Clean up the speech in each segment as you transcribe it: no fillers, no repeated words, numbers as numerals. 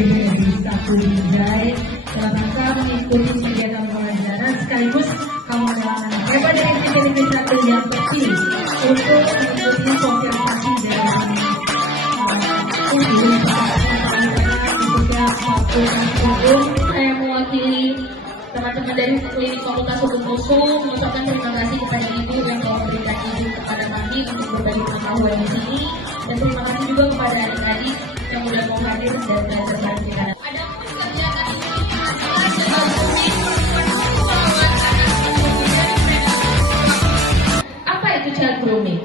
bisa Budidai dalam rangka mengikuti kegiatan pembelajaran sekaligus kamu relawan hebat dari aktivitas satu yang penting untuk mengikuti sosialisasi dari saya mewakili teman-teman dari klinik Fakultas Hukum UNSU mengucapkan terima kasih kepada Ibu yang telah memberikan izin kepada kami untuk berbagi pengetahuan di sini, dan terima kasih juga kepada adik-adik yang sudah mau hadir dan belajar bareng kita. Ada kegiatan ini apa itu child grooming?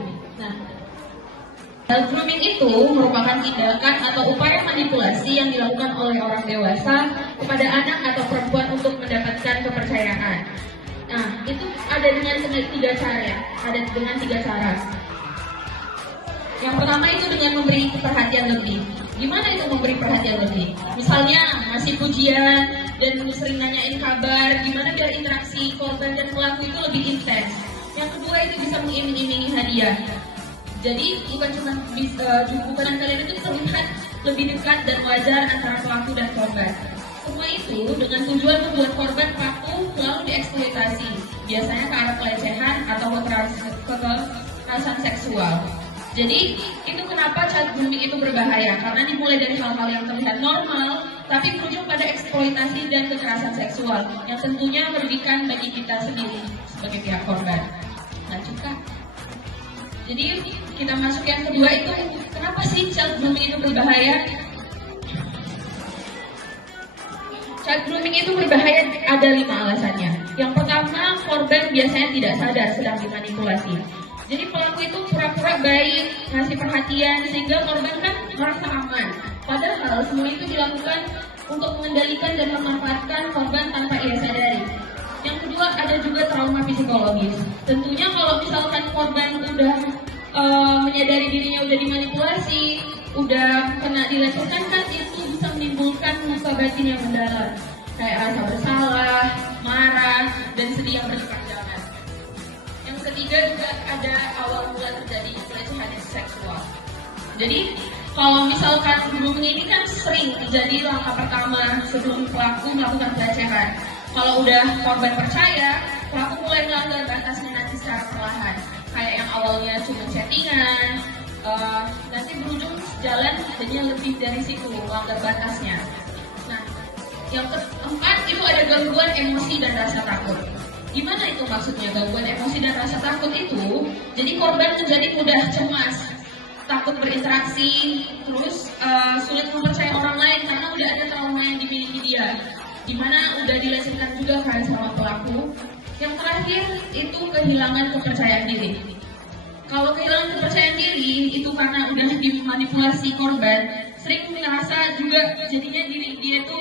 Child grooming itu merupakan tindakan atau upaya manipulasi yang dilakukan oleh orang dewasa kepada anak atau perempuan untuk mendapatkan kepercayaan. Nah, itu ada dengan tiga cara. Yang pertama itu dengan memberi perhatian lebih. Gimana itu memberi perhatian lebih? Misalnya ngasih pujian dan sering nanyain kabar, gimana biar interaksi korban dan pelaku itu lebih intens. Yang kedua itu bisa mengiming-imingi hadiah. Jadi bukan kalian itu terlihat lebih dekat dan wajar antara pelaku dan korban. Semua itu dengan tujuan membuat korban patuh lalu dieksploitasi, biasanya ke arah pelecehan atau kekerasan seksual. Jadi itu kenapa child grooming itu berbahaya, karena dimulai dari hal-hal yang terlihat normal, tapi berujung pada eksploitasi dan kekerasan seksual yang tentunya merugikan bagi kita sendiri sebagai pihak korban. Lanjutkan. Jadi kita masuk yang kedua itu, kenapa sih child grooming itu berbahaya? Child grooming itu berbahaya ada 5 alasannya. Yang pertama, korban biasanya tidak sadar sedang dimanipulasi. Jadi pelaku itu pura-pura baik, ngasih perhatian, sehingga korban kan merasa aman. Padahal semua itu dilakukan untuk mengendalikan dan memanfaatkan korban tanpa ia sadari. Yang kedua, ada juga trauma psikologis. Tentunya kalau misalkan korban udah menyadari dirinya udah dimanipulasi, udah kena dilecehkan, kan itu bisa menimbulkan luka batin yang mendalam, kayak rasa bersalah, marah, dan sedih yang berkepanjangan. Yang ketiga juga ada awal mula terjadi pelecehan seksual. Jadi kalau misalkan grooming ini kan sering terjadi langkah pertama sebelum pelaku melakukan pelecehan. Kalau udah korban percaya, pelaku mulai melanggar batasnya nanti secara perlahan. Kayak yang awalnya cuma chattingan, nanti berujung jalan jadinya lebih dari situ, melanggar batasnya. Nah, yang keempat itu ada gangguan emosi dan rasa takut. Gimana itu maksudnya gangguan emosi dan rasa takut itu? Jadi korban menjadi mudah cemas, takut berinteraksi, terus sulit mempercayai orang lain karena udah ada trauma yang dimiliki dia, dimana udah dilecehkan juga kan sama pelaku. Yang terakhir itu kehilangan kepercayaan diri. Kalau kehilangan kepercayaan diri itu karena udah dimanipulasi korban, sering merasa juga jadinya diri dia itu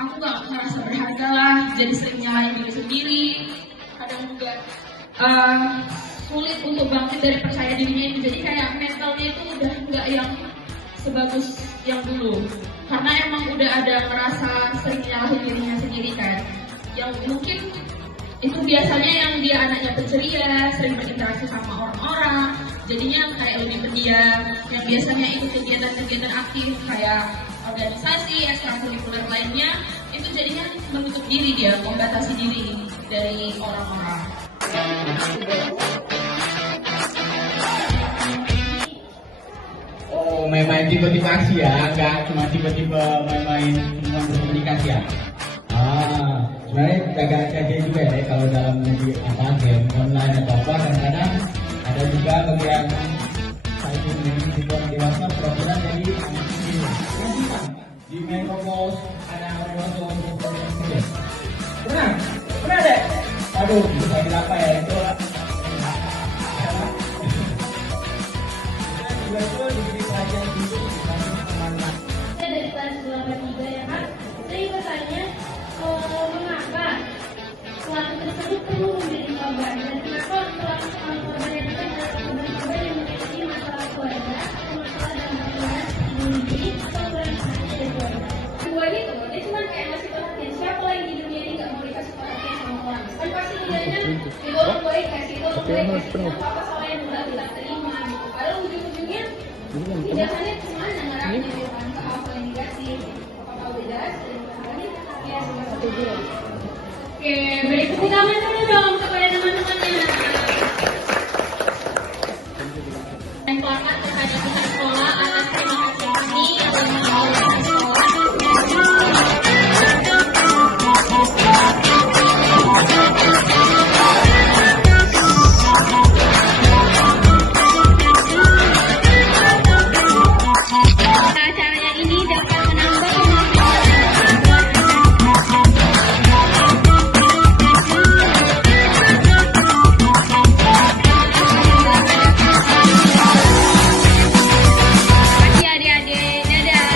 aku gak merasa berharga lah, jadi sering nyalahin diri sendiri. Kadang juga sulit untuk bangkit dari percaya dirinya itu, jadi kayak mentalnya itu udah nggak yang sebagus yang dulu, karena emang udah ada merasa sering nyalahin dirinya sendiri kan, yang mungkin itu biasanya yang dia anaknya penceria, sering berinteraksi sama orang-orang, jadinya kayak lebih pendiam, yang biasanya ikut kegiatan-kegiatan aktif kayak organisasi, ekstrakurikuler lainnya, itu jadinya menutup diri dia, membatasi diri dari orang-orang. Oh, main-main tipe-tipe aksi ya, nggak cuma tipe-tipe main-main cuma berkomunikasi ya. Sebenarnya jaga-jaga juga ya kalau dalam game online atau apa, kadang-kadang ada juga kegiatan cyber di orang dewasa pura-pura jadi anak kecil. Di Metropos ada orang dewasa untuk program. Pernah deh. Aduh, bisa apa ya itu lah. Juga diberi pelajaran dulu teman-teman. Saya dari kelas 83 ya Kak. Saya bertanya mengapa pelaku tersebut perlu menjadi korban dan kenapa pelaku korban itu adalah korban yang memiliki masalah keluarga, masalah dalam hubungan diri atau bermasalah dari keluarga. Kedua itu dia cuma kayak ngasih perhatian, siapa lagi di dunia ini nggak mau dikasih perhatian sama orang? Kan pasti bilangnya itu orang baik kasih, itu orang baik kasih, apa salah yang nggak kita terima gitu. Padahal ujung-ujungnya biasanya kemana ngarahnya gitu kan, ke apa yang dikasih, apakah udah Oke, beri tepuk tangan dulu dong kepada teman-temannya. Yang hormat terhadap pihak sekolah atas terima kasih kami yang telah mengamalkan sekolah. Acara ini dapat menambah Makasih adik-adik, dadah.